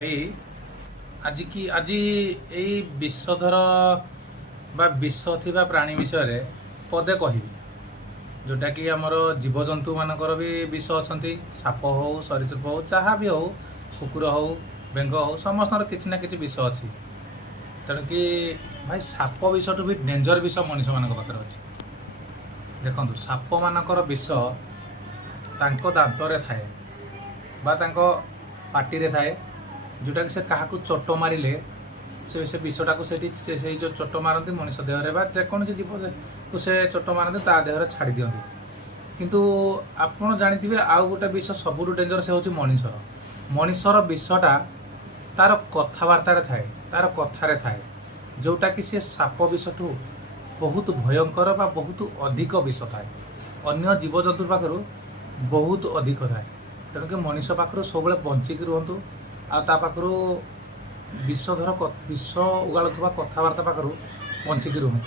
ଏଇ ଆଜି ଏଇ ବିଷଧର ବା ବିଷ ଥିବା ପ୍ରାଣୀ ବିଷୟରେ ପଦେ କହିବି, जोटा कि आमर जीवजंतु मानकर भी विष अच्छा साप हो सरीसृप हो जहाँ भी हो कुकुर हो बेंग हो समस्त किसी ना कि विष अच्छी तेणु कि भाई साप विष भी डेंजर विष मनीष मान पाखे अच्छे। देखो साप मानकर विष दांत थाए बा पाटी रे थाए जोटा कि से क्या चोट मारे से विषटा को से जो चोट मारती मनीष देहरे बा जेकोसी जीव को से चोट मारती ता देहरे छाड़ी दियंती। किंतु आपण जानी आउ गोटे विष सबुठ डेंजर से हूँ मनीषर विषटा तार कथबार्तार थाए तार कथार थाए जोटा कि से साप विषठू बहुत भयंकर बा बहुत अधिक विष थाए अन्य जीवजंतु पाखु बहुत अधिक थाए। तेणुक मनीष पाखु सब बंचिकी रुहतु आखु विषधर विष उगाड़ुवा कथबार्ता पाखु बंचिकी रुहतु।